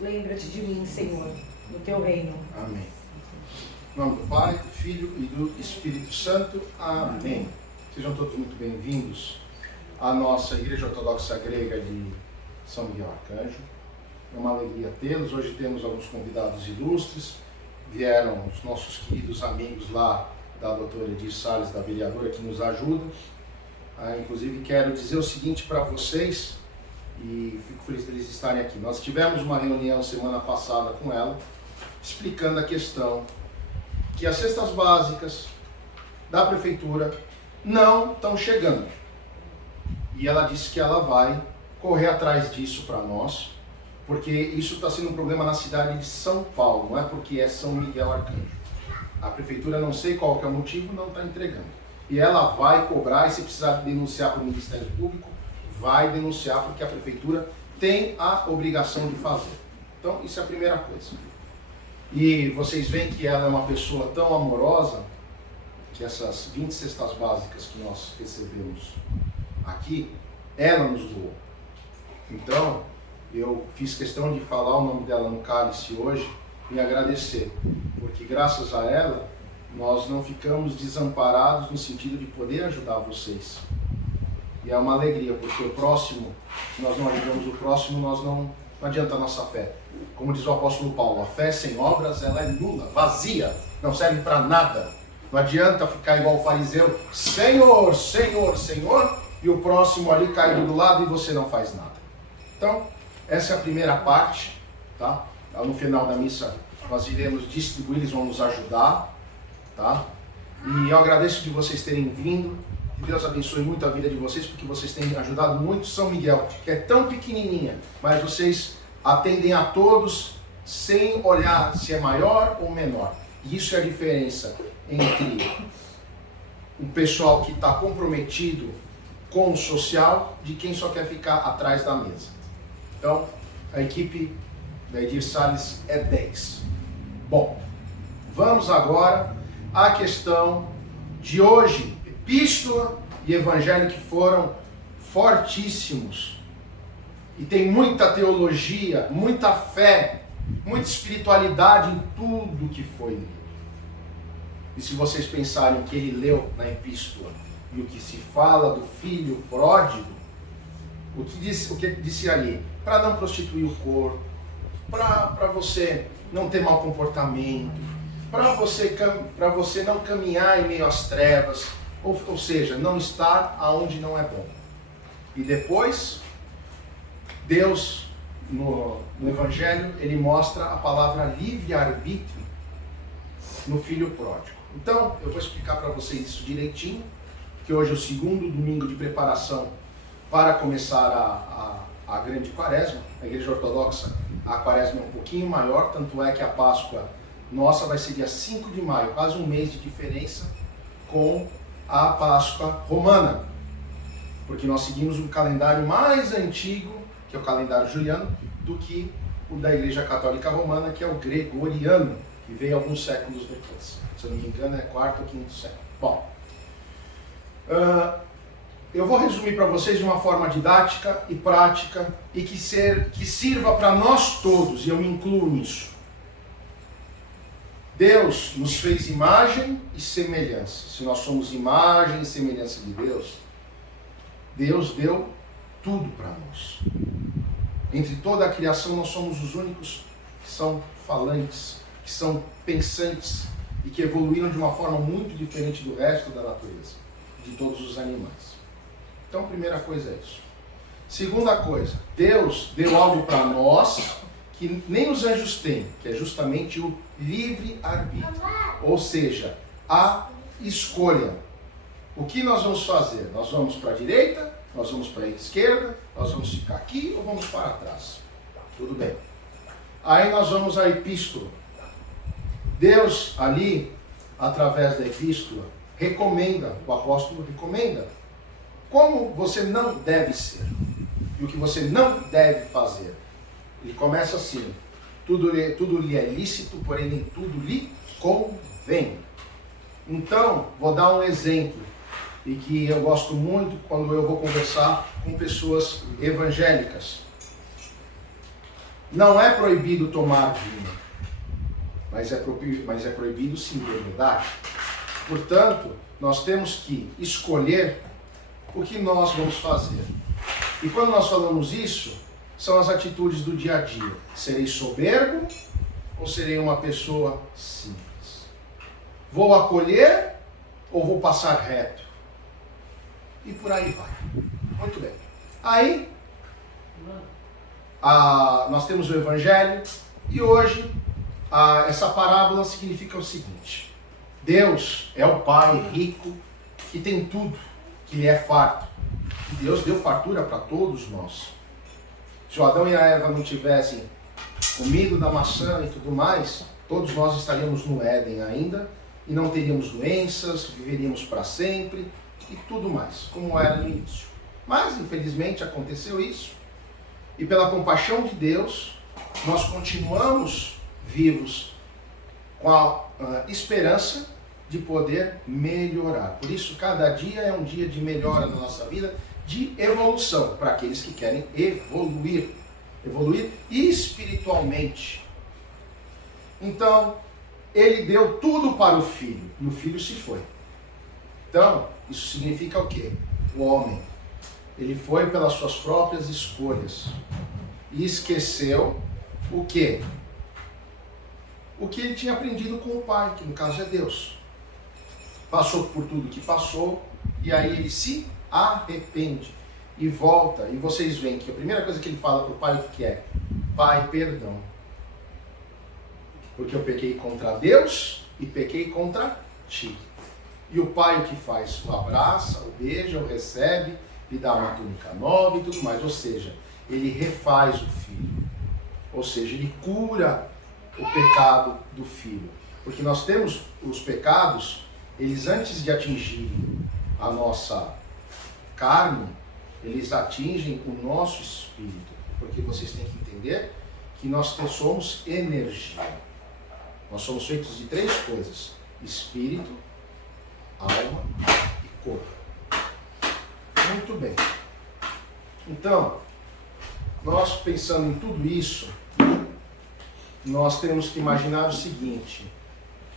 lembra-te de mim, Senhor, no teu reino. Amém. Em nome do Pai, do Filho e do Espírito Santo. Amém. Sejam todos muito bem-vindos à nossa Igreja Ortodoxa Grega de São Miguel Arcanjo. É uma alegria tê-los. Hoje temos alguns convidados ilustres. Vieram os nossos queridos amigos lá da doutora Edir Salles, da vereadora, que nos ajudam. Inclusive quero dizer o seguinte para vocês, e fico feliz deles estarem aqui. Nós tivemos uma reunião semana passada com ela, explicando a questão que as cestas básicas da prefeitura não estão chegando. E ela disse que ela vai correr atrás disso para nós, porque isso está sendo um problema na cidade de São Paulo, não é porque é São Miguel Arcanjo. A prefeitura, não sei qual que é o motivo, não está entregando. E ela vai cobrar, e se precisar denunciar para o Ministério Público, vai denunciar, porque a prefeitura tem a obrigação de fazer. Então, isso é a primeira coisa. E vocês veem que ela é uma pessoa tão amorosa, que essas 20 cestas básicas que nós recebemos aqui, ela nos doou. Então, eu fiz questão de falar o nome dela no cálice hoje e agradecer, porque graças a ela, nós não ficamos desamparados no sentido de poder ajudar vocês. E é uma alegria, porque o próximo, se nós não ajudamos o próximo, não adianta a nossa fé. Como diz o apóstolo Paulo, a fé sem obras, ela é nula, vazia, não serve para nada. Não adianta ficar igual o fariseu, Senhor, Senhor, Senhor, e o próximo ali caído do lado e você não faz nada. Então, essa é a primeira parte, tá? No final da missa nós iremos distribuir, eles vão nos ajudar, tá? E eu agradeço de vocês terem vindo, que Deus abençoe muito a vida de vocês, porque vocês têm ajudado muito São Miguel, que é tão pequenininha, mas vocês atendem a todos sem olhar se é maior ou menor. E isso é a diferença entre um pessoal que está comprometido com o social de quem só quer ficar atrás da mesa. Então, a equipe da Edir Salles é 10. Bom, vamos agora à questão de hoje. Epístola e Evangelho que foram fortíssimos. E tem muita teologia, muita fé, muita espiritualidade em tudo que foi lido. E se vocês pensarem o que ele leu na epístola e o que se fala do filho pródigo, o que disse ali? Para não prostituir o corpo, para você não ter mau comportamento, para você não caminhar em meio às trevas, ou seja, não estar aonde não é bom. E depois, Deus, no Evangelho, ele mostra a palavra livre-arbítrio no filho pródigo. Então, eu vou explicar para vocês isso direitinho, que hoje é o segundo domingo de preparação para começar a grande quaresma. A Igreja Ortodoxa, a quaresma é um pouquinho maior, tanto é que a Páscoa nossa vai ser dia 5 de maio, quase um mês de diferença com a Páscoa romana, porque nós seguimos um calendário mais antigo, que é o calendário juliano, do que o da Igreja Católica Romana, que é o gregoriano, que veio alguns séculos depois. Se eu não me engano, é 4º ou 5º século. Bom, eu vou resumir para vocês de uma forma didática e prática e que sirva para nós todos, e eu me incluo nisso. Deus nos fez imagem e semelhança. Se nós somos imagem e semelhança de Deus, Deus deu tudo para nós. Entre toda a criação, nós somos os únicos que são falantes, que são pensantes e que evoluíram de uma forma muito diferente do resto da natureza, de todos os animais. Então, primeira coisa é isso. Segunda coisa, Deus deu algo para nós que nem os anjos têm, que é justamente o livre-arbítrio, ou seja, a escolha. O que nós vamos fazer? Nós vamos para a direita, nós vamos para a esquerda, nós vamos ficar aqui ou vamos para trás? Tudo bem. Aí nós vamos à epístola. Deus ali, através da epístola, recomenda, o apóstolo recomenda, como você não deve ser e o que você não deve fazer. Ele começa assim: tudo lhe é lícito, porém nem tudo lhe convém. Então, vou dar um exemplo, e que eu gosto muito quando eu vou conversar com pessoas evangélicas. Não é proibido tomar vinho, mas é proibido se embebedar. Portanto, nós temos que escolher o que nós vamos fazer. E quando nós falamos isso, são as atitudes do dia a dia. Serei soberbo ou serei uma pessoa simples? Vou acolher ou vou passar reto? E por aí vai. Muito bem. Aí, nós temos o Evangelho e hoje essa parábola significa o seguinte: Deus é o Pai rico que tem tudo, que lhe é farto. E Deus deu fartura para todos nós. Se o Adão e a Eva não tivessem comido da maçã e tudo mais, todos nós estaríamos no Éden ainda e não teríamos doenças, viveríamos para sempre e tudo mais, como era no início. Mas, infelizmente, aconteceu isso. E pela compaixão de Deus, nós continuamos vivos com a esperança de poder melhorar. Por isso, cada dia é um dia de melhora na nossa vida, de evolução, para aqueles que querem evoluir espiritualmente. Então, ele deu tudo para o filho, e o filho se foi. Então, isso significa o quê? O homem, ele foi pelas suas próprias escolhas e esqueceu o quê? O que ele tinha aprendido com o pai, que no caso é Deus. Passou por tudo que passou e aí ele se arrepende e volta. E vocês veem que a primeira coisa que ele fala para o pai, o que é? Pai, perdão. Porque eu pequei contra Deus e pequei contra ti. E o pai o que faz? O abraça, o beija, o recebe, lhe dá uma túnica nova e tudo mais. Ou seja, ele refaz o filho. Ou seja, ele cura o pecado do filho. Porque nós temos os pecados, eles antes de atingirem a nossa carne, eles atingem o nosso espírito. Porque vocês têm que entender que nós somos energia. Nós somos feitos de 3 coisas: espírito, alma e corpo. Muito bem. Então, nós pensando em tudo isso, nós temos que imaginar o seguinte: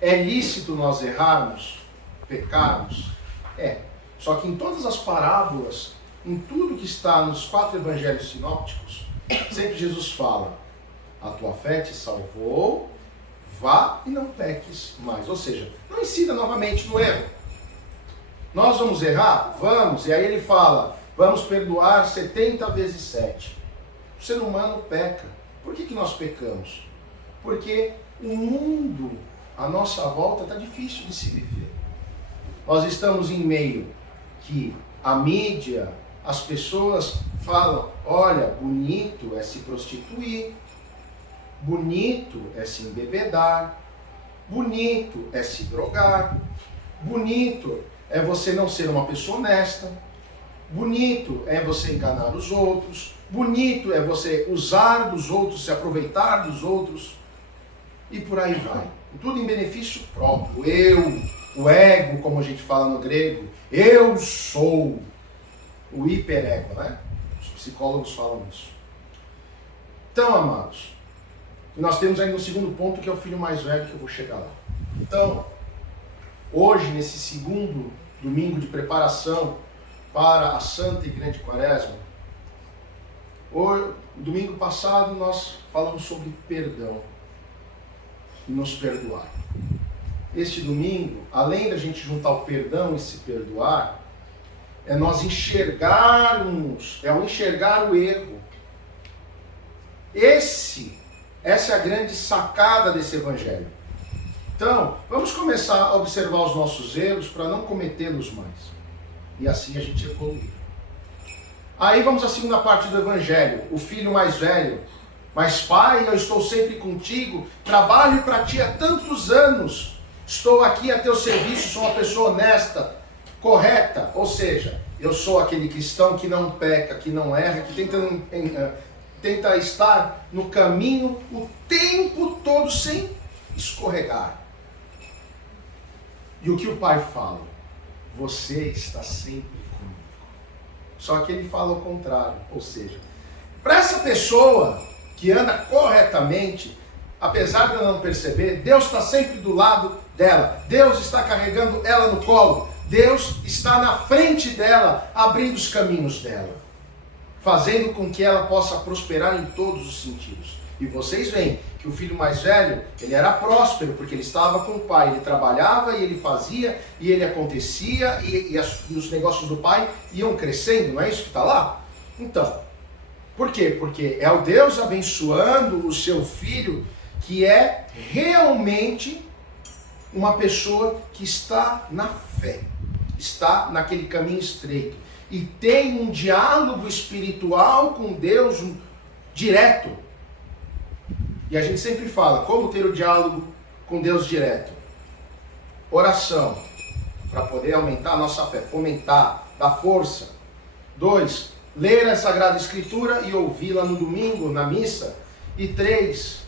é lícito nós errarmos, pecarmos? É. Só que em todas as parábolas, em tudo que está nos 4 evangelhos sinópticos, sempre Jesus fala: a tua fé te salvou, vá e não peques mais. Ou seja, não ensina novamente no erro. Nós vamos errar? Vamos. E aí ele fala: vamos perdoar 70 vezes 7. O ser humano peca. Por que nós pecamos? Porque o mundo à nossa volta está difícil de se viver. Nós estamos em meio que a mídia, as pessoas falam: olha, bonito é se prostituir, bonito é se embebedar, bonito é se drogar, bonito é você não ser uma pessoa honesta, bonito é você enganar os outros, bonito é você usar dos outros, se aproveitar dos outros, e por aí vai. Tudo em benefício próprio. Eu, o ego, como a gente fala no grego, eu sou o hiperego, né? Os psicólogos falam isso. Então, amados, nós temos ainda um segundo ponto, que é o filho mais velho, que eu vou chegar lá. Então, hoje, nesse segundo domingo de preparação para a Santa e Grande Quaresma, domingo passado nós falamos sobre perdão e nos perdoar. Este domingo, além da gente juntar o perdão e se perdoar, é nós enxergarmos, é o enxergar o erro. Essa é a grande sacada desse evangelho. Então, vamos começar a observar os nossos erros para não cometê-los mais. E assim a gente evoluir. Aí vamos à segunda parte do evangelho, o filho mais velho. Mas pai, eu estou sempre contigo, trabalho para ti há tantos anos, estou aqui a teu serviço, sou uma pessoa honesta, correta, ou seja, eu sou aquele cristão que não peca, que não erra, que tenta estar no caminho o tempo todo sem escorregar. E o que o pai fala? Você está sempre comigo. Só que ele fala o contrário, ou seja, para essa pessoa que que anda corretamente, apesar de ela não perceber, Deus está sempre do lado dela. Deus está carregando ela no colo. Deus está na frente dela, abrindo os caminhos dela, fazendo com que ela possa prosperar em todos os sentidos. E vocês veem que o filho mais velho, ele era próspero, porque ele estava com o pai, ele trabalhava e ele fazia, e ele acontecia, e os negócios do pai iam crescendo, não é isso que está lá? Então, por quê? Porque é o Deus abençoando o seu filho, que é realmente uma pessoa que está na fé, está naquele caminho estreito, e tem um diálogo espiritual com Deus direto. E a gente sempre fala, como ter o diálogo com Deus direto? Oração, para poder aumentar a nossa fé, fomentar, dar força. 2, ler a Sagrada Escritura e ouvi-la no domingo, na missa. E 3,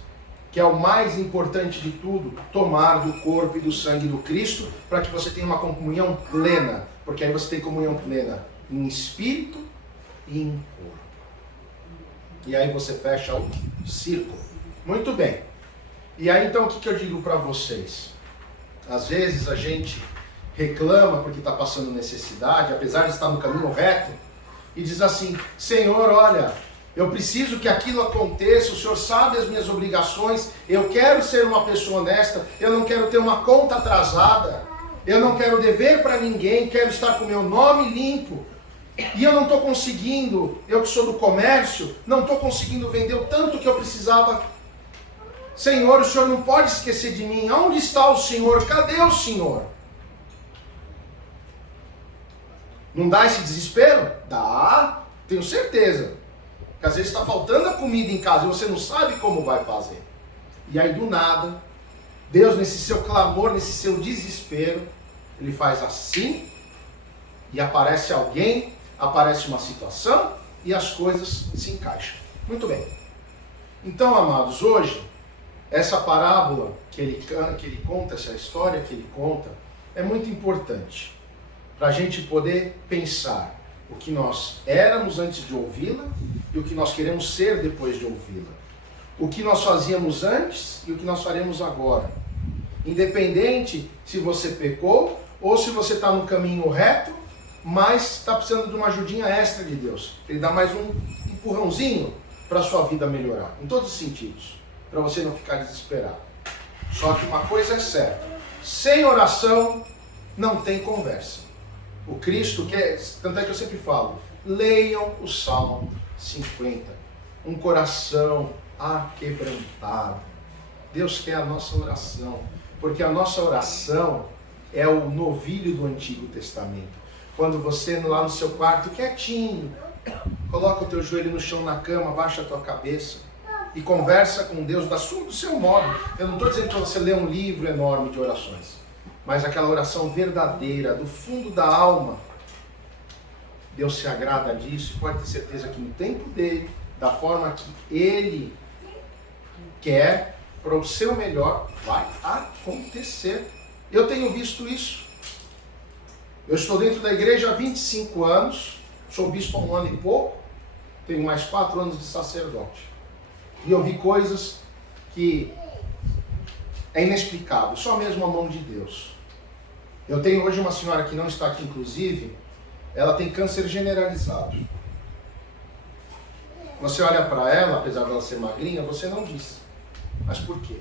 que é o mais importante de tudo, tomar do corpo e do sangue do Cristo, para que você tenha uma comunhão plena. Porque aí você tem comunhão plena em espírito e em corpo. E aí você fecha o círculo. Muito bem. E aí então o que eu digo para vocês? Às vezes a gente reclama porque está passando necessidade, apesar de estar no caminho reto, e diz assim, Senhor, olha, eu preciso que aquilo aconteça, o Senhor sabe as minhas obrigações, eu quero ser uma pessoa honesta, eu não quero ter uma conta atrasada, eu não quero dever para ninguém, quero estar com o meu nome limpo, e eu não estou conseguindo, eu que sou do comércio, não estou conseguindo vender o tanto que eu precisava. Senhor, o Senhor não pode esquecer de mim. Onde está o Senhor? Cadê o Senhor? Não dá esse desespero? Dá, tenho certeza. Porque às vezes está faltando a comida em casa e você não sabe como vai fazer. E aí do nada, Deus nesse seu clamor, nesse seu desespero, Ele faz assim, e aparece alguém, aparece uma situação, e as coisas se encaixam. Muito bem. Então, amados, hoje, essa parábola que ele conta, essa história que ele conta, é muito importante para a gente poder pensar o que nós éramos antes de ouvi-la e o que nós queremos ser depois de ouvi-la. O que nós fazíamos antes e o que nós faremos agora. Independente se você pecou ou se você está no caminho reto, mas está precisando de uma ajudinha extra de Deus. Ele dá mais um empurrãozinho para a sua vida melhorar, em todos os sentidos. Para você não ficar desesperado. Só que uma coisa é certa, sem oração não tem conversa. O Cristo quer, tanto é que eu sempre falo, leiam o Salmo 50, um coração aquebrantado. Deus quer a nossa oração, porque a nossa oração é o novilho do Antigo Testamento. Quando você lá no seu quarto, quietinho, coloca o teu joelho no chão na cama, abaixa a tua cabeça, e conversa com Deus do seu modo. Eu não estou dizendo para você ler um livro enorme de orações, mas aquela oração verdadeira, do fundo da alma. Deus se agrada disso e pode ter certeza que no tempo dele, da forma que ele quer, para o seu melhor, vai acontecer. Eu tenho visto isso. Eu estou dentro da igreja há 25 anos, sou bispo há 1 ano e pouco, tenho mais 4 anos de sacerdote. E eu vi coisas que é inexplicável, só mesmo a mão de Deus. Eu tenho hoje uma senhora que não está aqui, inclusive, ela tem câncer generalizado. Você olha para ela, apesar dela ser magrinha, você não diz. Mas por quê?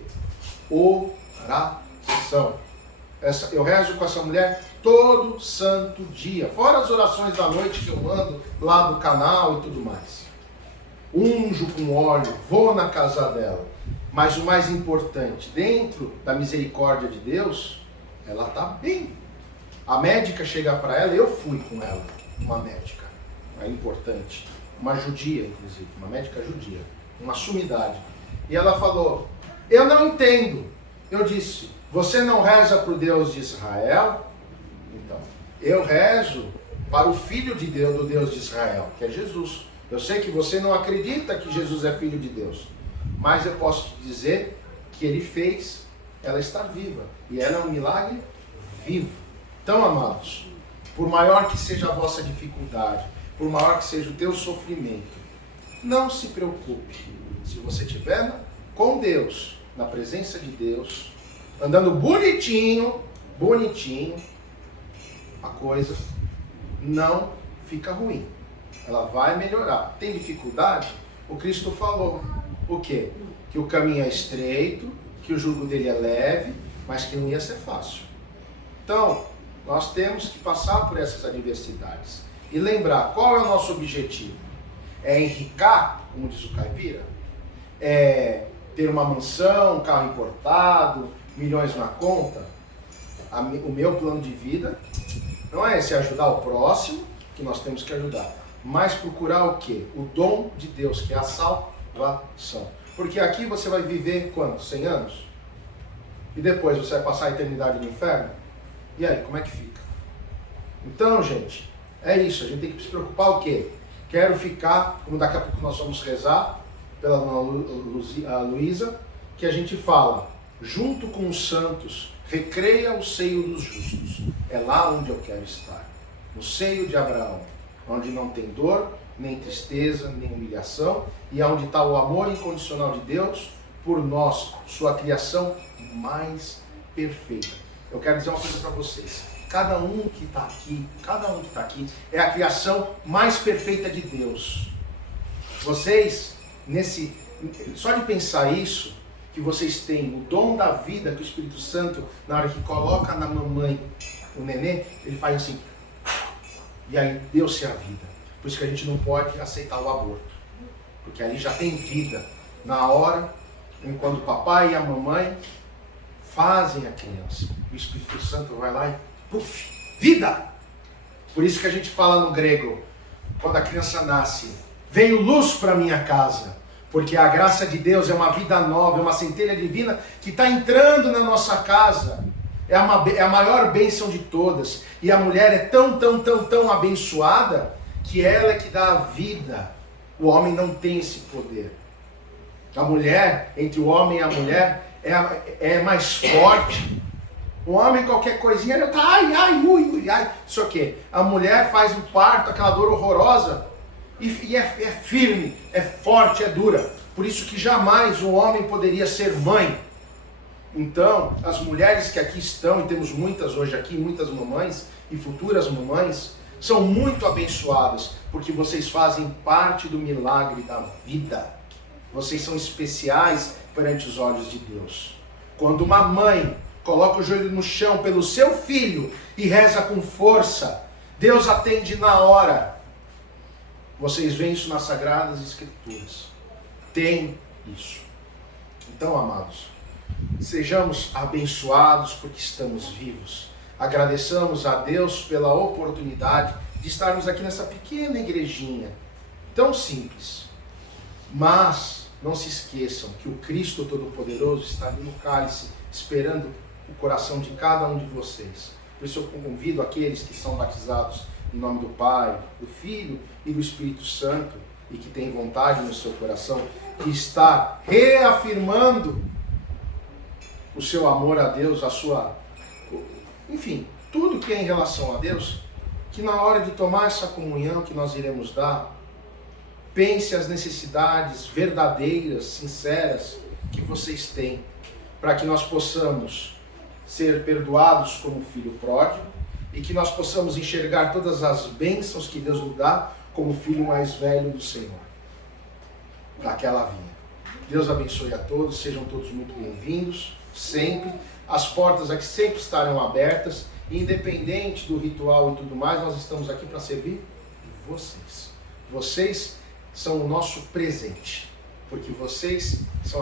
Oração. Eu rezo com essa mulher todo santo dia, fora as orações da noite que eu mando lá do canal e tudo mais. Unjo com óleo, vou na casa dela. Mas o mais importante, dentro da misericórdia de Deus, ela está bem. A médica chega para ela, eu fui com ela, uma médica, é importante, uma judia inclusive, uma médica judia, uma sumidade. E ela falou, eu não entendo. Eu disse, você não reza para o Deus de Israel? Então, eu rezo para o Filho de Deus, do Deus de Israel, que é Jesus. Eu sei que você não acredita que Jesus é Filho de Deus, mas eu posso te dizer que Ele fez ela está viva. E ela é um milagre vivo. Então, amados, por maior que seja a vossa dificuldade, por maior que seja o teu sofrimento, não se preocupe. Se você estiver com Deus, na presença de Deus, andando bonitinho, a coisa não fica ruim. Ela vai melhorar. Tem dificuldade? O Cristo falou. O quê? Que o caminho é estreito, que o jugo dele é leve, mas que não ia ser fácil. Então, nós temos que passar por essas adversidades. E lembrar, qual é o nosso objetivo? É enricar, como diz o caipira? É ter uma mansão, um carro importado, milhões na conta? O meu plano de vida não é esse, é ajudar o próximo, que nós temos que ajudar, mas procurar o quê? O dom de Deus, que é a salvação. Porque aqui você vai viver quantos? 100 anos? E depois você vai passar a eternidade no inferno? E aí, como é que fica? Então, gente, é isso. A gente tem que se preocupar o quê? Quero ficar, como daqui a pouco nós vamos rezar, pela dona Luísa, que a gente fala, junto com os santos, recreia o seio dos justos. É lá onde eu quero estar. No seio de Abraão, onde não tem dor, nem tristeza, nem humilhação, e onde está o amor incondicional de Deus por nós, sua criação mais perfeita. Eu quero dizer uma coisa para vocês. Cada um que está aqui é a criação mais perfeita de Deus. Vocês, só de pensar isso, que vocês têm o dom da vida, que o Espírito Santo, na hora que coloca na mamãe o nenê, ele faz assim, e aí deu-se a vida. Por isso que a gente não pode aceitar o aborto, porque ali já tem vida. Na hora, quando o papai e a mamãe fazem a criança, o Espírito Santo vai lá e puf, vida! Por isso que a gente fala no grego, quando a criança nasce, veio luz para minha casa, porque a graça de Deus é uma vida nova, é uma centelha divina que está entrando na nossa casa. É a maior bênção de todas. E a mulher é tão abençoada que ela é que dá a vida. O homem não tem esse poder. A mulher, entre o homem e a mulher, é mais forte. O homem, qualquer coisinha, ele tá ai, isso aqui. A mulher faz um parto, aquela dor horrorosa, e é firme, é forte, é dura. Por isso que jamais um homem poderia ser mãe. Então, as mulheres que aqui estão, e temos muitas hoje aqui, muitas mamães e futuras mamães, são muito abençoadas, porque vocês fazem parte do milagre da vida. Vocês são especiais perante os olhos de Deus. Quando uma mãe coloca o joelho no chão pelo seu filho e reza com força, Deus atende na hora. Vocês veem isso nas Sagradas Escrituras. Tem isso. Então, amados, sejamos abençoados porque estamos vivos. Agradeçamos a Deus pela oportunidade de estarmos aqui nessa pequena igrejinha, tão simples. Mas não se esqueçam que o Cristo Todo-Poderoso está ali no cálice, esperando o coração de cada um de vocês. Por isso eu convido aqueles que são batizados em nome do Pai, do Filho e do Espírito Santo, e que têm vontade no seu coração, que está reafirmando o seu amor a Deus, enfim, tudo que é em relação a Deus, que na hora de tomar essa comunhão que nós iremos dar, pense as necessidades verdadeiras, sinceras, que vocês têm, para que nós possamos ser perdoados como filho pródigo, e que nós possamos enxergar todas as bênçãos que Deus nos dá como filho mais velho do Senhor, daquela vinha. Deus abençoe a todos, sejam todos muito bem-vindos, sempre. As portas aqui sempre estarão abertas, independente do ritual e tudo mais, nós estamos aqui para servir vocês. Vocês são o nosso presente, porque vocês são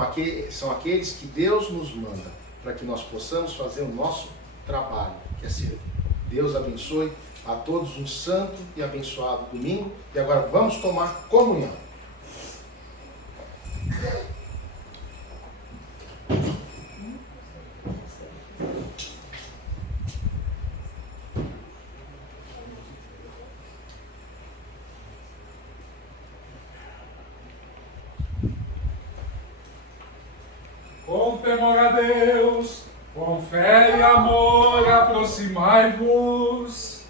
aqueles que Deus nos manda, para que nós possamos fazer o nosso trabalho, que é servir. Deus abençoe a todos um santo e abençoado domingo. E agora vamos tomar comunhão. Com temor a Deus, com fé e amor, aproximai-vos.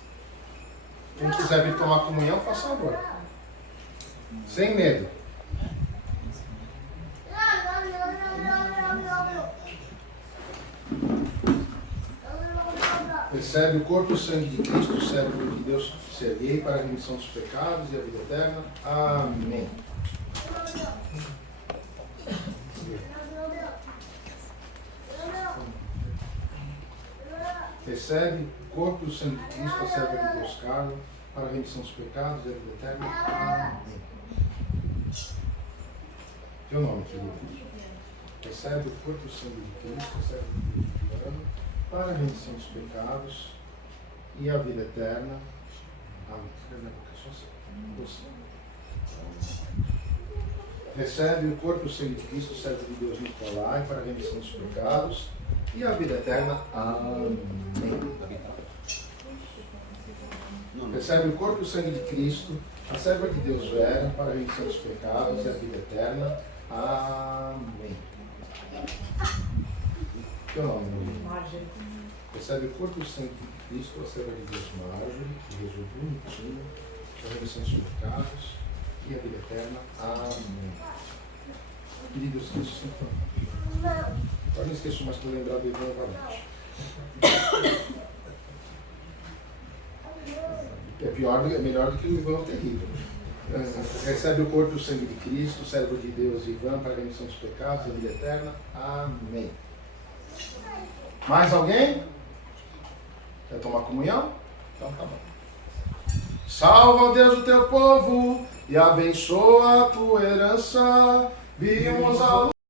Quem quiser vir tomar comunhão, faça favor. Sem medo. Recebe o corpo e o sangue de Cristo, servo de Deus, ser rei para a remissão dos pecados e a vida eterna. Amém. Recebe o corpo e o sangue de Cristo, a serva de Deus, Carlos, para a remissão dos pecados e a vida eterna. Amém. Teu nome, querido. Recebe o corpo e o sangue de Cristo, a serva de Deus, para a remissão dos pecados e a vida eterna. Amém. Recebe o corpo e o sangue de Cristo, servo de Deus, Nicolai, para a remissão dos pecados e a vida eterna. Amém. Recebe o corpo e o sangue de Cristo, a serva de Deus, Vera, para a remissão dos pecados e a vida eterna. Amém. Teu nome, meu Marjorie. Recebe o corpo e o sangue de Cristo, a serva de Deus, Marjorie, que rezou bonitinho, para a remissão dos pecados e a vida eterna. Amém. Queridos, isso sempre. Agora não esqueço mais para lembrar do Ivan Valente. É pior, é melhor do que o Ivan terrível. Recebe o corpo e o sangue de Cristo, servo de Deus, Ivan, para a remissão dos pecados e a vida eterna. Amém. Mais alguém? Quer tomar comunhão? Então tá bom. Salva, Deus, o teu povo e abençoa a tua herança. Vimos a luz.